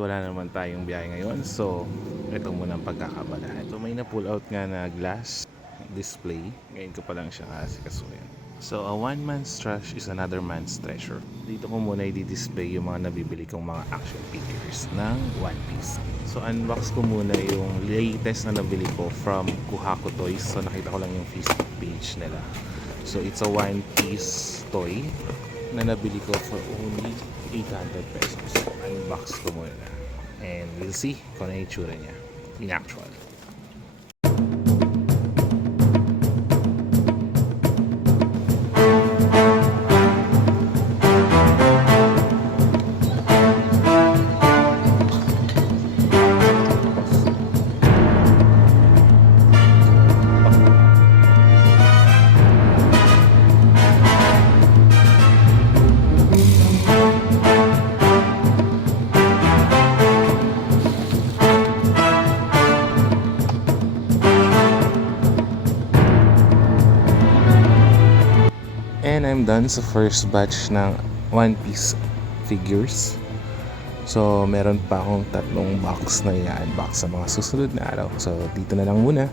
wala naman tayong biyahe ngayon. So, ito muna ang pagkakabalahan. So, may na-pull out nga na glass display. Ngayon ko pa lang siya kasikasuhin. So, a one man's trash is another man's treasure. Dito ko muna i-display yung mga nabibili kong mga action figures ng One Piece. So, unbox ko muna yung latest na nabili ko from Kuhaku Toys. So, nakita ko lang yung Facebook page nila. So, it's a One Piece toy na nabili ko for only 800 pesos. Unbox ko muna. And we'll see kung ano yung itsura niya in actual. And I'm done sa first batch ng One Piece figures. So, meron pa akong 3 box na i-unbox sa mga susunod na araw. So, dito na lang muna.